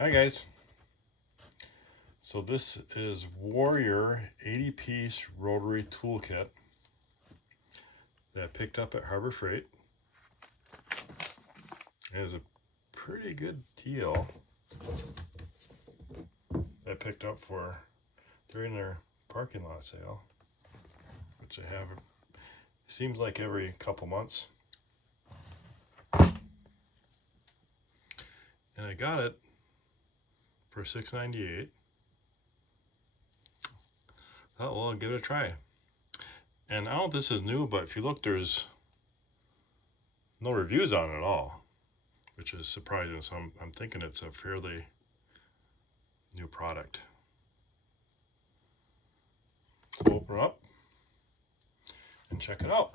Hi guys. So this is Warrior 80-piece rotary toolkit that I picked up at Harbor Freight. It is a pretty good deal that I picked up for during their parking lot sale, which I have, seems like every couple months. And I got it for $6.98. Thought, well, I'll give it a try. And I don't know if this is new, but if you look, there's no reviews on it at all, which is surprising. So I'm thinking it's a fairly new product. So open it up and check it out.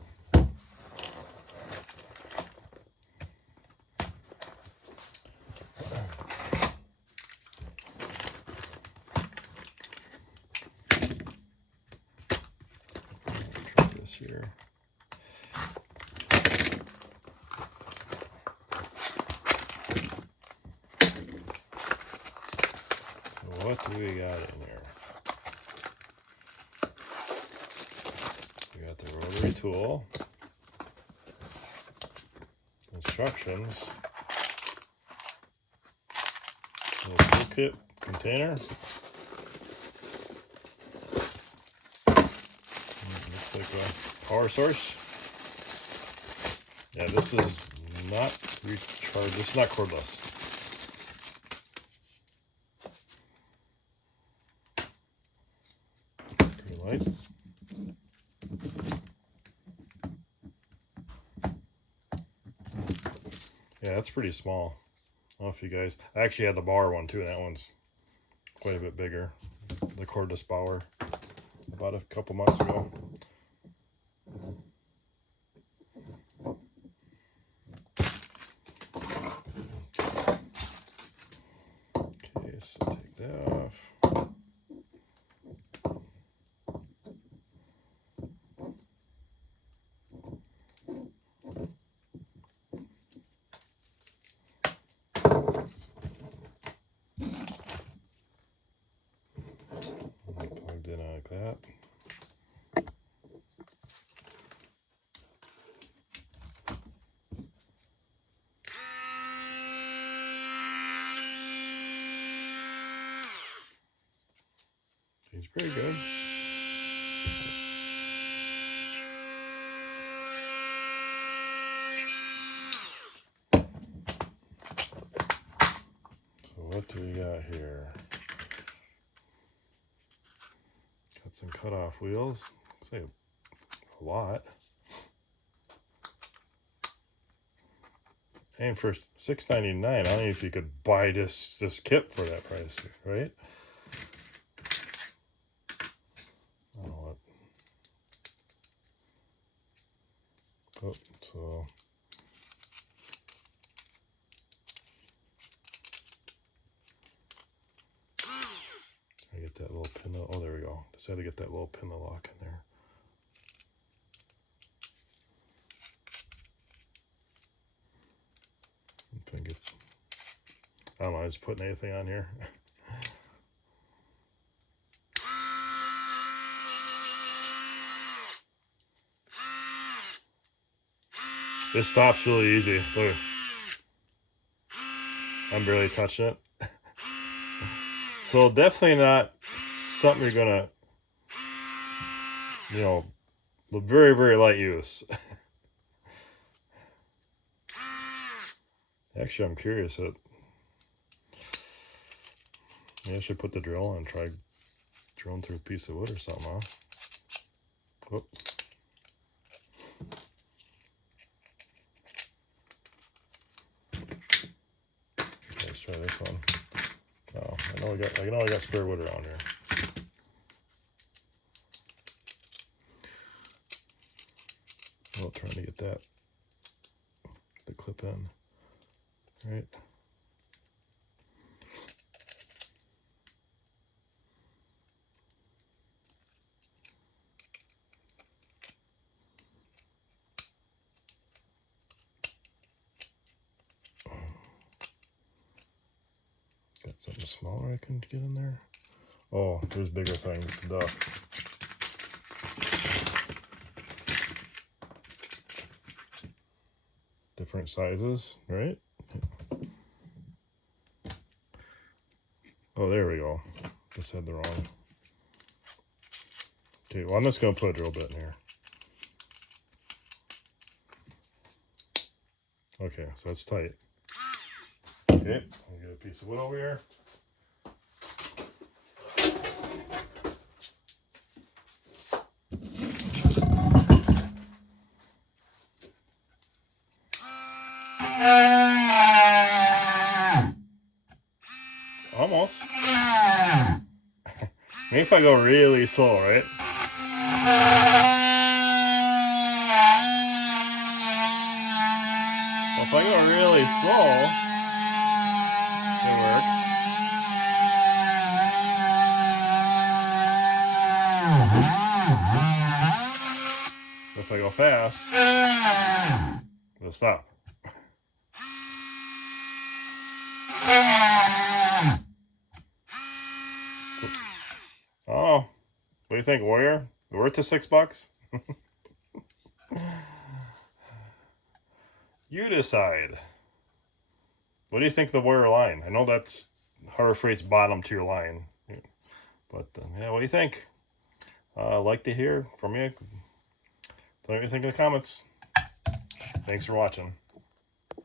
Try this here. So what do we got in here? We got the rotary tool, instructions, little toolkit container. Looks like a power source. Yeah, this is not recharged. This is not cordless. Pretty light. Yeah, that's pretty small. I don't know if you guys, I actually had the Bauer one too, and that one's quite a bit bigger. The cordless Bauer, about a couple months ago. Okay, so take that off. Plugged in like that. Seems pretty good. So what do we got here? Got some cutoff wheels. Looks like a lot. And for $6.99, I don't know if you could buy this kit for that price, right? I don't know what. Oh, so I get that little pin. Oh, there we go. Just had to get that little pin to lock in there. If I get, I don't know. I was putting anything on here. This stops really easy. Look, I'm barely touching it. So definitely not something you're gonna, you know, very, very light use. Actually, I'm curious. Maybe I should put the drill on and try drilling through a piece of wood or something, huh? Whoop. Let's try this one. Oh, I know I got spare wood around here. Well, trying to get that the clip in, right? Got something smaller I can get in there. Oh, there's bigger things. Duh. Different sizes, right? Oh, there we go. Just had the wrong. Okay, well, I'm just going to put a drill bit in here. Okay, so that's tight. Okay, I'll get a piece of wood over here. Almost. Maybe if I go really slow, right? Well, if I go really slow, it works. If I go fast, it'll stop. Oh, what do you think, Warrior? Worth the $6? You decide. What do you think of the Warrior line? I know that's Harbor Freight's bottom tier line, but yeah, what do you think? I'd like to hear from you. Tell me what you think in the comments. Thanks for watching.